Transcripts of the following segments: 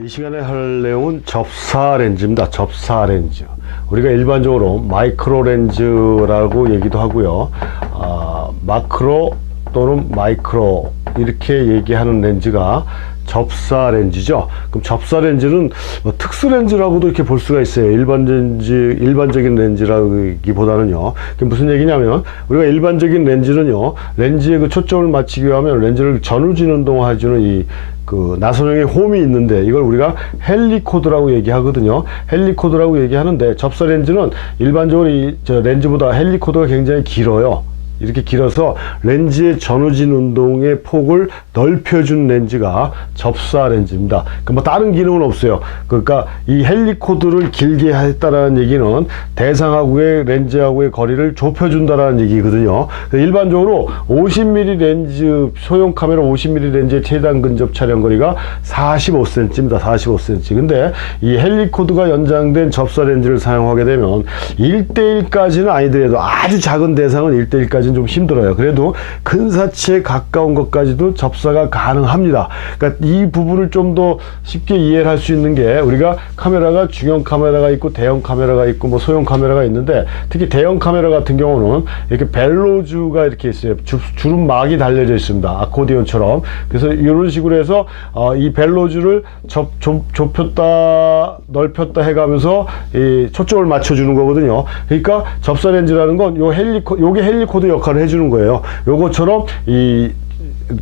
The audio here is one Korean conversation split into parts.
이 시간에 할 내용은 접사 렌즈입니다. 접사 렌즈. 우리가 일반적으로 마이크로 렌즈라고 얘기도 하고요. 마크로 또는 마이크로 이렇게 얘기하는 렌즈가 접사 렌즈죠. 그럼 접사 렌즈는 뭐 특수 렌즈라고도 이렇게 볼 수가 있어요. 일반적인 렌즈라기보다는요. 그게 무슨 얘기냐면, 우리가 일반적인 렌즈는요, 렌즈에 그 초점을 맞추기 위하면 렌즈를 전후진 운동해주는 나선형의 홈이 있는데, 이걸 우리가 헬리코드라고 얘기하거든요. 헬리코드라고 얘기하는데, 접사 렌즈는 일반적으로 렌즈보다 헬리코드가 굉장히 길어요. 이렇게 길어서 렌즈의 전후진 운동의 폭을 넓혀준 렌즈가 접사 렌즈입니다. 그러니까 뭐 다른 기능은 없어요. 그러니까 이 헬리코드를 길게 했다라는 얘기는 대상하고의 렌즈하고의 거리를 좁혀준다라는 얘기거든요. 일반적으로 50mm 렌즈, 소형 카메라 50mm 렌즈의 최단 근접 촬영 거리가 45cm입니다. 45cm. 근데 이 헬리코드가 연장된 접사 렌즈를 사용하게 되면 1:1까지는 아니더라도 아주 작은 대상은 1:1까지는 좀 힘들어요. 그래도 근사치에 가까운 것까지도 접사가 가능합니다. 그러니까 이 부분을 좀 더 쉽게 이해를 할 수 있는 게, 우리가 카메라가 중형 카메라가 있고 대형 카메라가 있고 뭐 소형 카메라가 있는데, 특히 대형 카메라 같은 경우는 이렇게 벨로즈가 이렇게 있어요. 주름막이 달려져 있습니다. 아코디언처럼. 그래서 이런 식으로 해서 이 벨로즈를 좁혔다 넓혔다 해가면서 이 초점을 맞춰주는 거거든요. 그러니까 접사 렌즈라는 건 요게 헬리코드 역할을 해주는 거예요. 요것처럼 이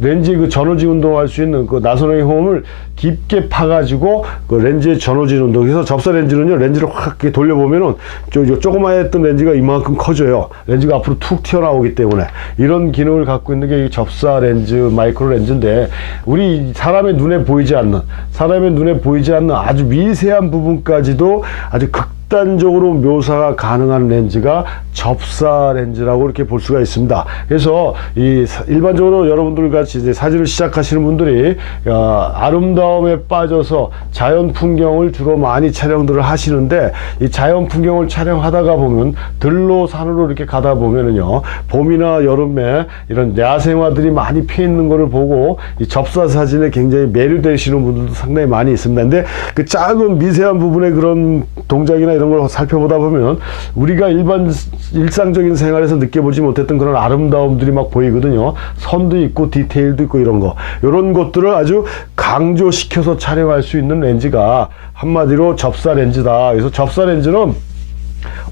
렌즈의 그 전후진 운동할 수 있는 그 나선형의 홈을 깊게 파가지고 그 렌즈의 전후진 운동. 그래서 접사 렌즈는요, 렌즈를 확 이렇게 돌려보면은 조그마했던 렌즈가 이만큼 커져요. 렌즈가 앞으로 툭 튀어나오기 때문에. 이런 기능을 갖고 있는 게 이 접사 렌즈, 마이크로 렌즈인데, 우리 사람의 눈에 보이지 않는 아주 미세한 부분까지도 아주 극단적으로 묘사가 가능한 렌즈가 접사 렌즈라고 이렇게 볼 수가 있습니다. 그래서 일반적으로 여러분들 같이 이제 사진을 시작하시는 분들이 아름다움에 빠져서 자연 풍경을 주로 많이 촬영들을 하시는데, 이 자연 풍경을 촬영하다가 보면 들로 산으로 이렇게 가다 보면은요, 봄이나 여름에 이런 야생화들이 많이 피어 있는 거를 보고 이 접사 사진에 굉장히 매료되시는 분들도 상당히 많이 있습니다. 근데 그 작은 미세한 부분의 그런 동작이나 이런 걸 살펴보다 보면 우리가 일상적인 생활에서 느껴보지 못했던 그런 아름다움들이 막 보이거든요. 선도 있고 디테일도 있고 이런 것들을 아주 강조시켜서 촬영할 수 있는 렌즈가 한마디로 접사 렌즈다. 그래서 접사 렌즈는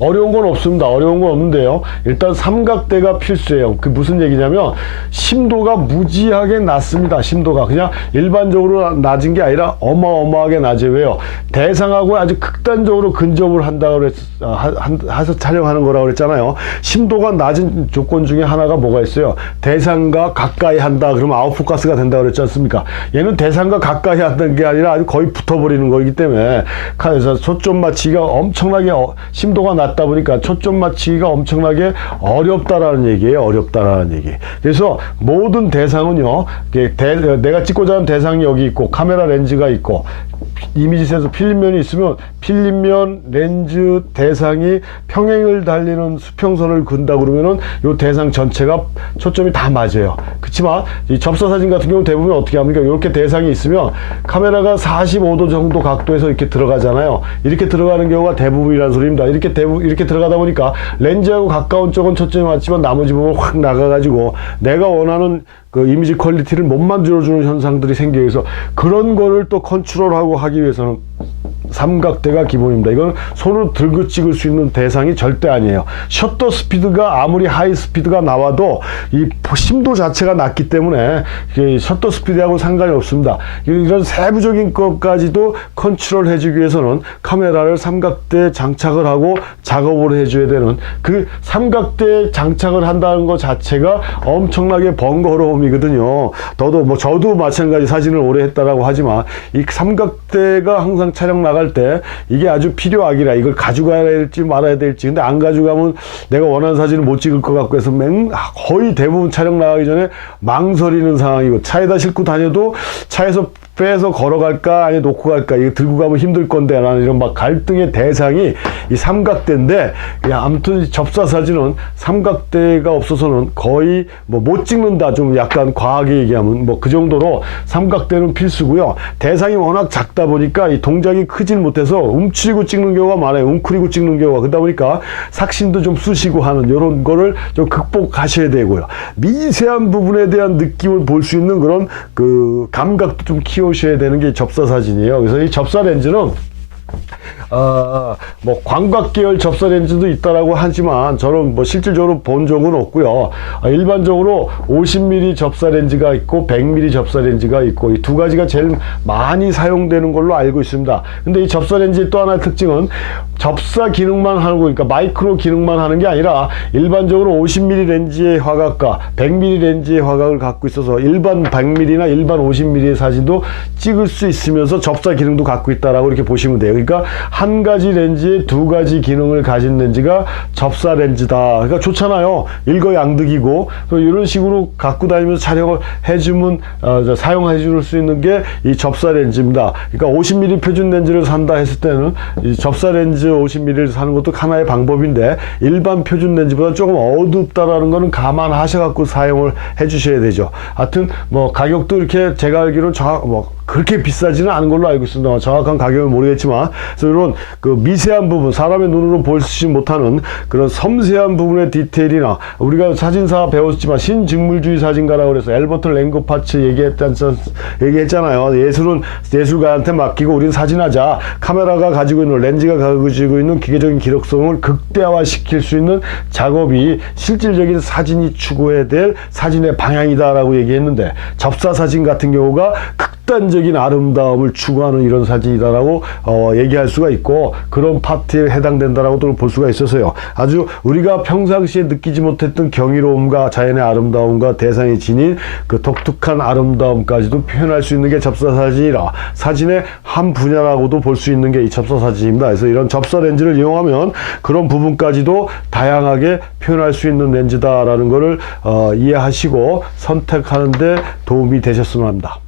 어려운 건 없습니다. 어려운 건 없는데요, 일단 삼각대가 필수예요. 그 무슨 얘기냐면, 심도가 무지하게 낮습니다. 심도가 그냥 일반적으로 낮은 게 아니라 어마어마하게 낮아요. 왜요? 대상하고 아주 극단적으로 근접을 한다고 해서 촬영하는 거라고 그랬잖아요. 심도가 낮은 조건 중에 하나가 뭐가 있어요? 대상과 가까이 한다 그러면 아웃포커스가 된다고 그랬지 않습니까? 얘는 대상과 가까이 한다는 게 아니라 아주 거의 붙어버리는 거기 때문에, 그래서 초점 맞추기가 엄청나게 심도가 낮다 보니까 초점 맞추기가 엄청나게 어렵다라는 얘기예요. 어렵다라는 얘기. 그래서 모든 대상은요, 내가 찍고자 하는 대상이 여기 있고, 카메라 렌즈가 있고, 이미지 센서 필름면이 있으면 필름면 렌즈 대상이 평행을 달리는 수평선을 그은다 그러면은 요 대상 전체가 초점이 다 맞아요. 그렇지만 이 접사 사진 같은 경우 대부분 어떻게 합니까? 이렇게 대상이 있으면 카메라가 45도 정도 각도에서 이렇게 들어가잖아요. 이렇게 들어가는 경우가 대부분이라는 소리입니다. 이렇게 들어가다 보니까 렌즈하고 가까운 쪽은 초점이 맞지만 나머지 부분은 확 나가가지고 내가 원하는 그 이미지 퀄리티를 못 만들어주는 현상들이 생겨서, 그런 거를 또 컨트롤하고 하기 위해서는 삼각대가 기본입니다. 이건 손으로 들고 찍을 수 있는 대상이 절대 아니에요. 셔터 스피드가 아무리 하이 스피드가 나와도 이 심도 자체가 낮기 때문에 셔터 스피드하고 상관이 없습니다. 이런 세부적인 것까지도 컨트롤 해주기 위해서는 카메라를 삼각대에 장착을 하고 작업을 해줘야 되는, 그 삼각대에 장착을 한다는 것 자체가 엄청나게 번거로움이거든요. 저도 마찬가지 사진을 오래 했다라고 하지만, 이 삼각대가 항상 촬영 나갈 때 이게 아주 필요하기라, 이걸 가져가야 될지 말아야 될지, 근데 안 가져가면 내가 원하는 사진을 못 찍을 것 같고 해서 거의 대부분 촬영 나가기 전에 망설이는 상황이고, 차에다 싣고 다녀도 차에서 빼서 걸어갈까 아니 놓고 갈까 이거 들고 가면 힘들 건데 라는 이런 막 갈등의 대상이 이 삼각대인데 아무튼 접사 사진은 삼각대가 없어서는 거의 뭐 못 찍는다 좀 약간 과하게 얘기하면 뭐 그 정도로 삼각대는 필수고요. 대상이 워낙 작다 보니까 이 동작이 크질 못해서 움츠리고 찍는 경우가 많아요. 웅크리고 찍는 경우가 그러다 보니까 삭신도 좀 쑤시고 하는 이런 거를 좀 극복하셔야 되고요. 미세한 부분에 대한 느낌을 볼 수 있는 그런 그 감각도 좀 키우셔야 되는 게 접사 사진이에요. 그래서 이 접사 렌즈는 뭐 광각 계열 접사 렌즈도 있다라고 하지만 저는 뭐 실질적으로 본 적은 없고요. 일반적으로 50mm 접사 렌즈가 있고 100mm 접사 렌즈가 있고 이 두 가지가 제일 많이 사용되는 걸로 알고 있습니다. 근데 이 접사 렌즈의 또 하나의 특징은 접사 기능만 하고 그러니까 마이크로 기능만 하는 게 아니라 일반적으로 50mm 렌즈의 화각과 100mm 렌즈의 화각을 갖고 있어서 일반 100mm나 일반 50mm의 사진도 찍을 수 있으면서 접사 기능도 갖고 있다라고 이렇게 보시면 돼요. 그러니까 한 가지 렌즈에 두 가지 기능을 가진 렌즈가 접사 렌즈다. 그러니까 좋잖아요. 일거양득이고 이런 식으로 갖고 다니면서 촬영을 해주면 사용해 줄 수 있는 게 이 접사 렌즈입니다. 그러니까 50mm 표준 렌즈를 산다 했을 때는 이 접사 렌즈 50mm를 사는 것도 하나의 방법인데 일반 표준 렌즈보다 조금 어둡다라는 거는 감안하셔 갖고 사용을 해 주셔야 되죠. 하여튼 뭐 가격도 이렇게 제가 알기로는 그렇게 비싸지는 않은 걸로 알고 있습니다. 정확한 가격은 모르겠지만 그래서 이런 그 미세한 부분 사람의 눈으로 보지 못하는 그런 섬세한 부분의 디테일이나 우리가 사진사 배웠지만 신직물주의 사진가라고 그래서 엘버트 랭거파츠 얘기했잖아요. 예술은 예술가한테 맡기고 우리는 사진하자. 카메라가 가지고 있는 렌즈가 가지고 있는 기계적인 기록성을 극대화시킬 수 있는 작업이 실질적인 사진이 추구해야 될 사진의 방향이다라고 얘기했는데 접사 사진 같은 경우가 극단적인 아름다움을 추구하는 이런 사진이다라고 얘기할 수가 있고 그런 파트에 해당된다라고 또 볼 수가 있어서요. 아주 우리가 평상시에 느끼지 못했던 경이로움과 자연의 아름다움과 대상이 지닌 그 독특한 아름다움까지도 표현할 수 있는 게 접사 사진이라 사진의 한 분야라고도 볼 수 있는 게 이 접사 사진입니다. 그래서 이런 접사 렌즈를 이용하면 그런 부분까지도 다양하게 표현할 수 있는 렌즈다라는 것을 이해하시고 선택하는 데 도움이 되셨으면 합니다.